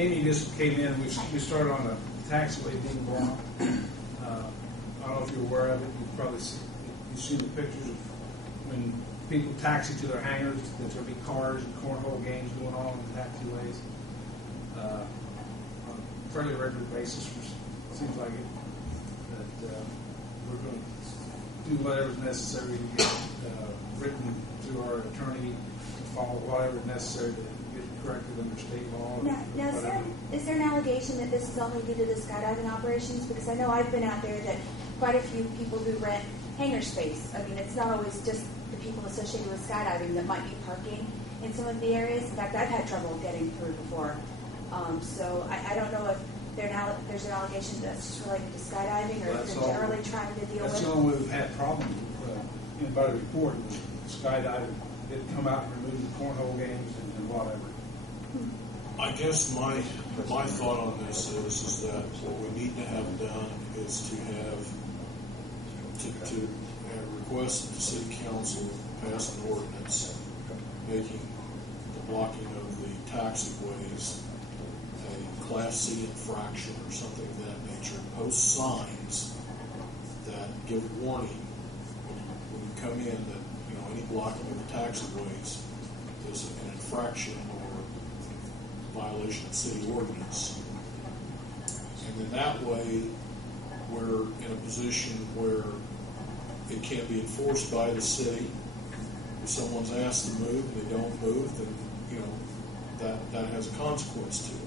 Amy just came in. We started on a taxiway being blocked. I don't know if you're aware of it. You've seen the pictures of when people taxi to their hangars, that there'll be cars and cornhole games going on the taxiways on a fairly regular basis. It seems like it. That we're going to do whatever's necessary to get written to our attorney to follow whatever's necessary to get it corrected under state law. Now is there an allegation that this is only due to the skydiving operations? Because I know I've been out there that quite a few people who rent hangar space. I mean, it's not always just the people associated with skydiving that might be parking in some of the areas. In fact, I've had trouble getting through before. So I don't know if there's an allegation that's just related to skydiving, or if they're generally trying to deal with. That's the only way we've had problems by the report was skydiving. They'd come out and remove the cornhole games and whatever. I guess my thought on this is that what we need to have done is to request that the city council pass an ordinance making the blocking of the taxiways a Class C infraction or something of that nature. Post signs that give warning when you come in that any blocking of the taxiways is an infraction or violation of city ordinance. And then that way we're in a position where it can't be enforced by the city. If someone's asked to move and they don't move, then that has a consequence to it.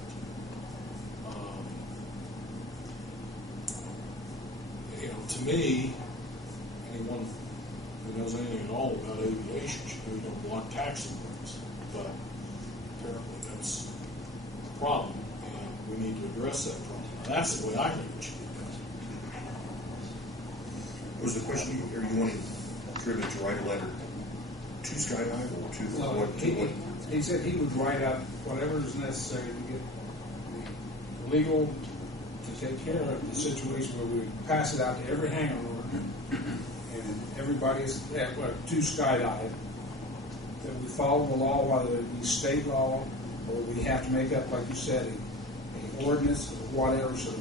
To me, anyone who knows anything at all about aviation should know you don't block taxiways, but apparently that's a problem, and we need to address that problem. That's the way I think it should be done. Was the question you wanted Driven to write a letter to Skydive or to what? He said he would write out whatever is necessary to get the legal to take care of the situation where we pass it out to every hangar owner and everybody's to Skydive, that we follow the law, whether it be state law or we have to make up, like you said, an ordinance or whatever. So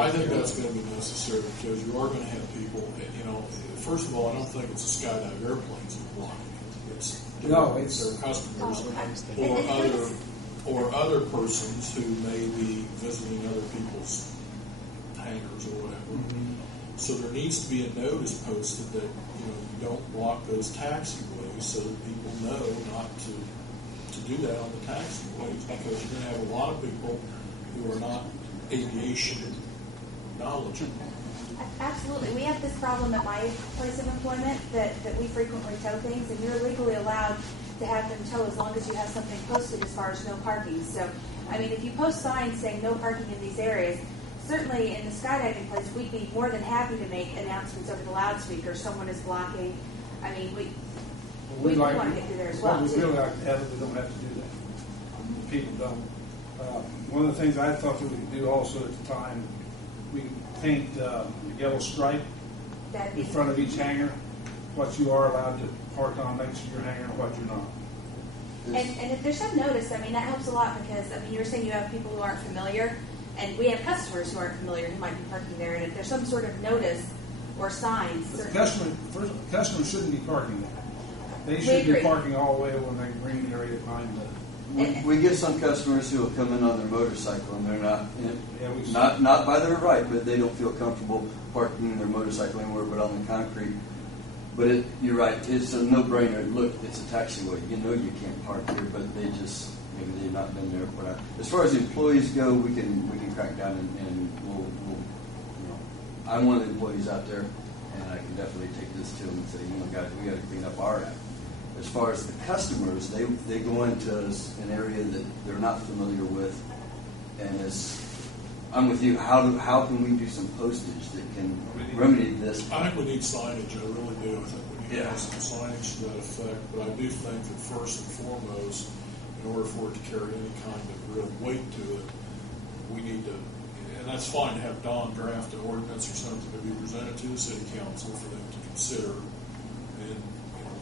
I think that's going to be necessary because you are going to have people. First of all, I don't think it's a Skydive airplanes that are blocking it. It's their customers or other persons who may be visiting other people's hangars or whatever. Mm-hmm. So there needs to be a notice posted that you don't block those taxiways, so that people know not to do that on the taxiways, because you're going to have a lot of people who are not aviation knowledgeable. Absolutely. We have this problem at my place of employment that we frequently tow things, and you're legally allowed to have them tow as long as you have something posted as far as no parking. So, I mean, if you post signs saying no parking in these areas, certainly in the skydiving place, we'd be more than happy to make announcements over the loudspeaker. Someone is blocking. I mean, we want to get through there as well. We really like to have it. We don't have to do that. People don't. One of the things I thought that we could do also at the time, we paint a yellow stripe in front of each hangar, what you are allowed to park on next to your hangar and what you're not. And if there's some notice, I mean, that helps a lot because, I mean, you're saying you have people who aren't familiar, and we have customers who aren't familiar who might be parking there, and if there's some sort of notice or signs. The customer shouldn't be parking there. They should be parking all the way when they bring the area behind the. We get some customers who will come in on their motorcycle and they're not by their right, but they don't feel comfortable parking their motorcycle anywhere but on the concrete. But you're right, it's a no-brainer. Look, it's a taxiway. You know you can't park here, but maybe they've not been there. But as far as employees go, we can crack down and we'll I'm one of the employees out there, and I can definitely take this to them and say, guys, we got to clean up our act. As far as the customers, they go into an area that they're not familiar with, and I'm with you. How can we do some postage that can remedy this? I think we need signage. I really do. I think we need to have some signage to that effect. But I do think that first and foremost, in order for it to carry any kind of real weight to it, we need to, and that's fine to have Don draft an ordinance or something to be presented to the city council for them to consider and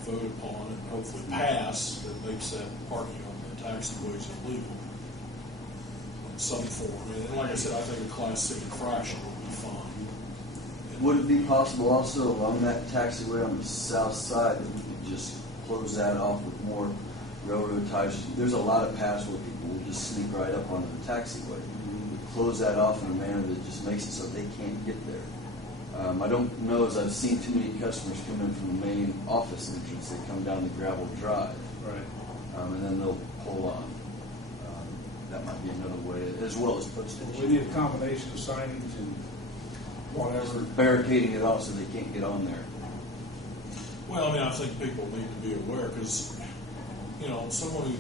vote upon and hopefully pass that makes that parking on the taxiways illegal. some form. And like I said, I think a Class C infraction would be fine. Would it be possible also along that taxiway on the south side that we could just close that off with more railroad ties? There's a lot of paths where people will just sneak right up onto the taxiway. Close that off in a manner that just makes it so they can't get there. I don't know, as I've seen too many customers come in from the main office entrance. They come down the gravel drive, Right. And then they'll pull on. That might be another way, as well as postage. We need a combination of signage and whatever. Barricading it off so they can't get on there. Well, I mean, I think people need to be aware because, you know, someone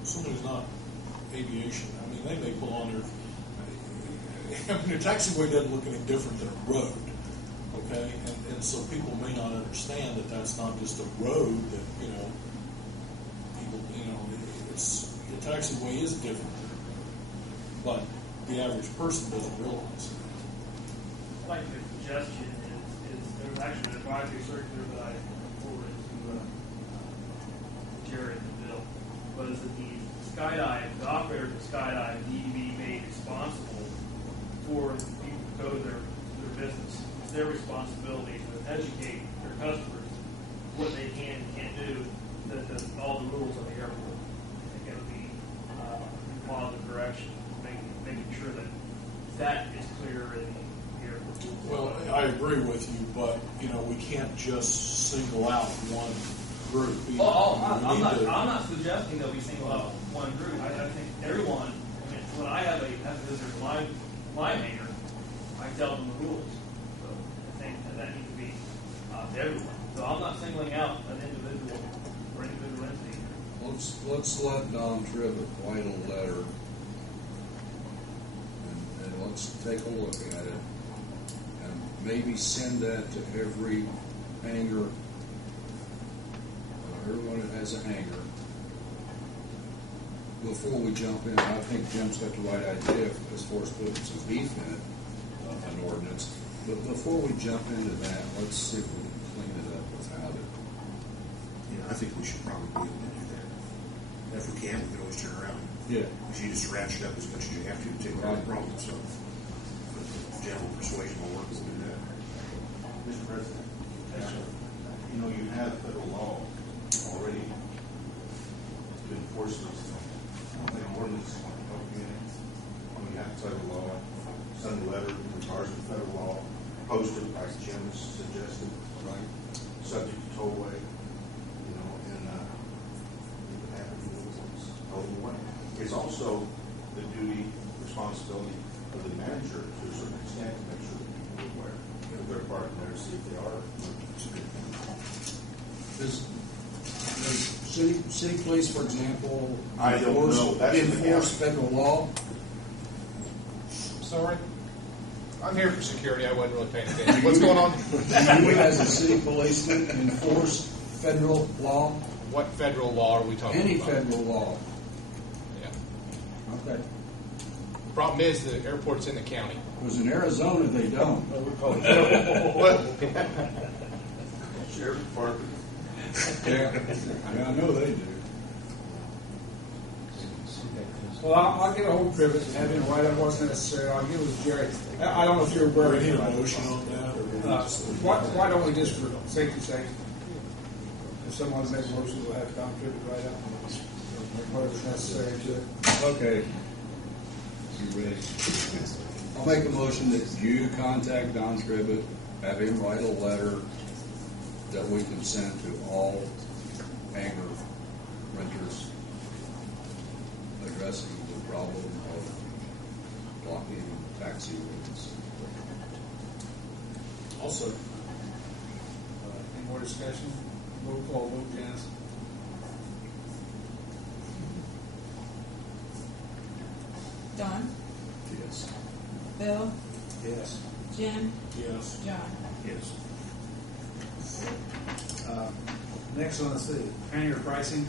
who's not aviation, I mean, they may pull on their. I mean, a taxiway doesn't look any different than a road, okay? And so people may not understand that that's not just a road that, you know, people, you know, it's, a taxiway is different, but the average person doesn't realize it. I'd like the suggestion is there's actually an advisory circular that I forwarded to Jerry and Bill, was that the operators of Skydive need to be made responsible for people to go to their business. It's their responsibility to educate their customers what they can and can't do, all the rules of the airport. I think that would be in a positive direction, making sure that is clear in the airport. Well, I agree with you, but, you know, we can't just single out one group. I'm not suggesting that we single out one group. I think everyone, I mean, when I have a visitor to my hangar, I tell them the rules. So I think that needs to be to everyone. So I'm not singling out an individual or individual entity. Let's let Don Tribbett write a letter and let's take a look at it and maybe send that to every hangar, everyone that has a hangar. Before we jump in, I think Jim's got the right idea as far as putting some beef in it, an ordinance. But before we jump into that, let's see if we can clean it up without it. Yeah, I think we should probably be able to do that. If we can, we can always turn around. Yeah. Because you just ratchet up as much as you have to take care of the problem. So, but general persuasion will work. We'll do that. Mr. President, you know, you have federal law already to enforce those things. I don't think ordinance is going to help you in it. When you have federal law, send a letter in regards to federal law, post it like Jim suggested, right? Subject to tollway, you know, and you can have it toll away. It's also the duty, responsibility of the manager to a certain extent to make sure that people are aware. If they're parking there, see if they are. Does city police, for example, I don't know. That's in the enforce county. federal law? Sorry? I'm here for security. I wasn't really paying attention. What's going on? Do you, as a city policeman, enforce federal law? What federal law are we talking Any about? federal law? Yeah. Okay. The problem is the airport's in the county. Because in Arizona, they don't. Sheriff's Department. Yeah, I know they do. Well, I'll get a hold of Tribbett and have him write up what's necessary. I'll give it to Jerry. I don't know if you're aware of Any it. motion on that? Why don't we just, for safety's sake, if someone makes a motion, we'll have Don Tribbett write up whatever's necessary to it. Okay. You ready? I'll make a motion that you contact Don Tribbett, have him write a letter that we can send to all hangar renters addressing the problem of blocking taxiways. Also, Any more discussion? Roll call vote, Janice. Don, Yes. Bill, Yes. Jim, yes. John. Yes. Next on the hangar pricing,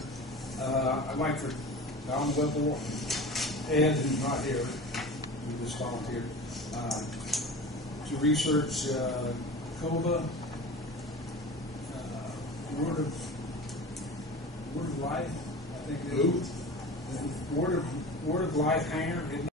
I'd like for Don Whipple, Ed, who's not here, who just volunteered, to research COBA, Word of Life, I think it is. Who? Word of Life hangar.